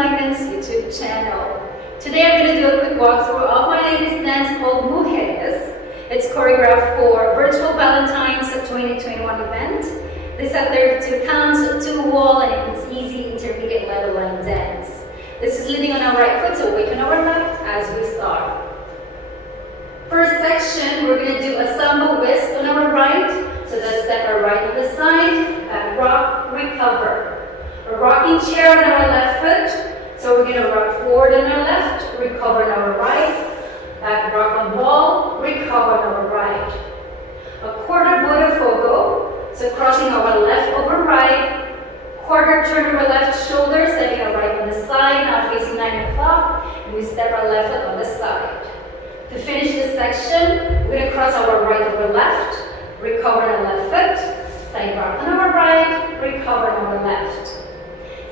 Linedance YouTube channel. Today I'm going to do a quick walkthrough of my latest dance called Mujeres. It's choreographed for Virtual Valentine's 2021 event. This is a 32 counts, 2 wall, and it's easy intermediate level line dance. This is leading on our right foot, so weight on our left as we start. First section, we're going to do a samba whisk on our right. So let's step our right on the side, and rock, recover. A rocking chair on our left foot. So we're going to rock forward on our left, recover on our right. Back rock on ball, recover on our right. A quarter Botafogo. So crossing our left over right. Quarter turn over left shoulder, stepping our right on the side, now facing 9 o'clock. And we step our left foot on the side. To finish this section, we're going to cross our right over left, recover on our left foot, side rock on our right, recover on our left.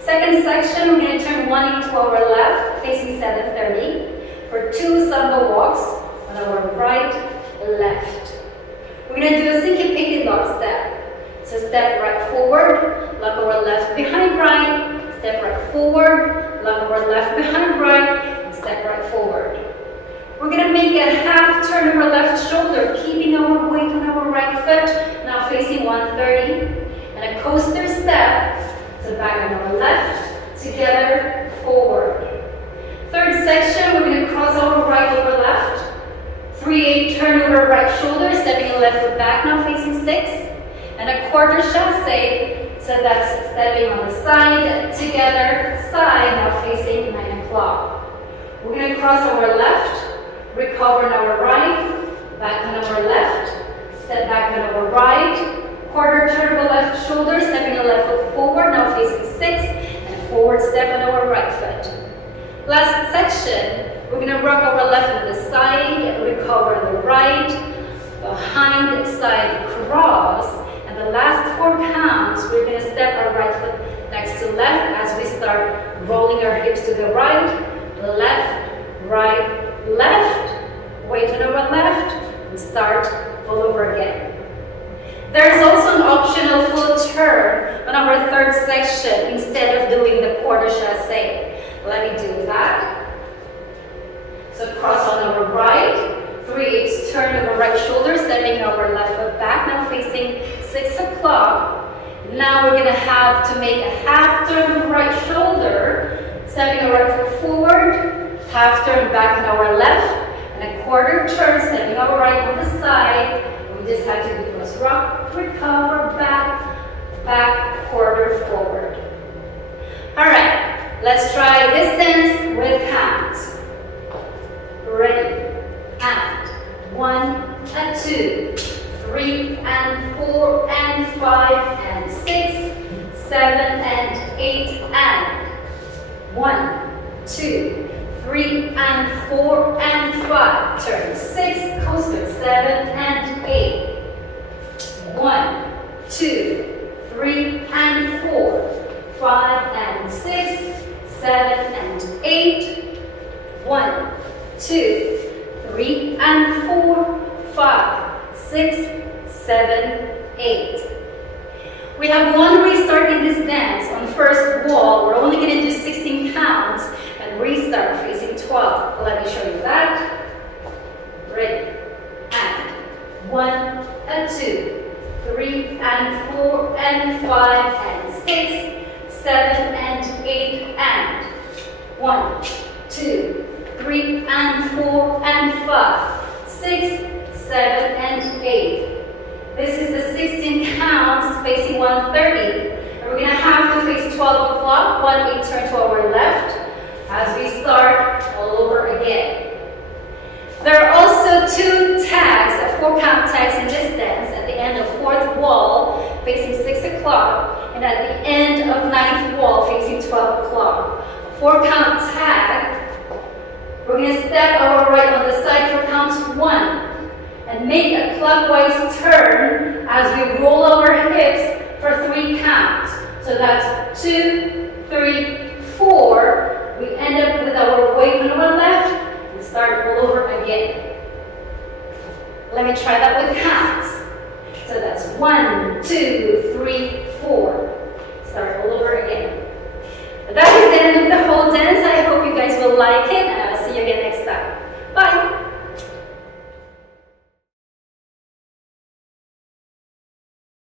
Second section, we're going to turn 1 into our left, facing 7:30, for 2 samba walks on our right, left. We're going to do a syncopated lock step. So step right forward, lock our left behind right, step right forward, lock our left behind right, and step right forward. We're going to make a half turn of our left shoulder, keeping our weight on our right foot, now facing 130, and a coaster step, so back on our left, together, forward. Third section, we're going to cross our right over left, 3/8 turn over right shoulder, stepping the left foot back, now facing 6, and a quarter chassé, so that's stepping on the side, together, side, now facing 9 o'clock. We're going to cross our left, recover on our right, back on our left, step back on our right, quarter turn over left shoulder, stepping the left foot forward, now facing 6, and forward step on our right foot. Last section, we're going to rock our left on the side, recover on the right, behind side cross, and the last 4 counts, we're going to step our right foot next to left as we start rolling our hips to the right, left, right, left, weight on our left, and start all over again. There's also an optional full turn on our third section instead of doing the quarter chassé. Let me do that. So cross on our right, 3/8 turn over right shoulder, stepping our left foot back, now facing 6 o'clock. Now we're going to have to make a half turn over right shoulder, stepping our right foot forward, half turn back on our left, and a quarter turn, stepping our right on the side. We just have to do cross rock, recover, back, back, quarter forward. Alright, let's try this dance with counts. Ready, and 1 and 2, 3 and 4 and 5 and 6, 7 and 8 and 1, 2, 3 and 4 and 5, turn 6, coaster 7 and 8, 1, 2, 3 and 4, 5 and 6, 7 and 8, 1, 2, 3 and 4, 5, 6, 7, 8. We have one restart in this dance. On first wall, we're only going to do 16 counts and restart facing 12. Let me show you that. Ready, and 1 and 2, 3 and 4 and 5 and 6, 7 and 8 and 1, 2, 3 and 4 and 5, 6, 7 and 8. This is the 16 counts facing 130. And we're going to have to face 12 o'clock, 1/8 turn to our left as we start all over again. There are also 2 tags, 4 count tags in this dance at the end of 4th wall facing 6 o'clock and at the end of 9th wall facing 12 o'clock. 4 count tag. We're going to step our right on the side for count 1 and make a clockwise turn as we roll our hips for 3 counts. So that's 2, 3, 4. We end up with our weight on our left and start all over again. Let me try that with counts. So that's 1, 2, 3, 4.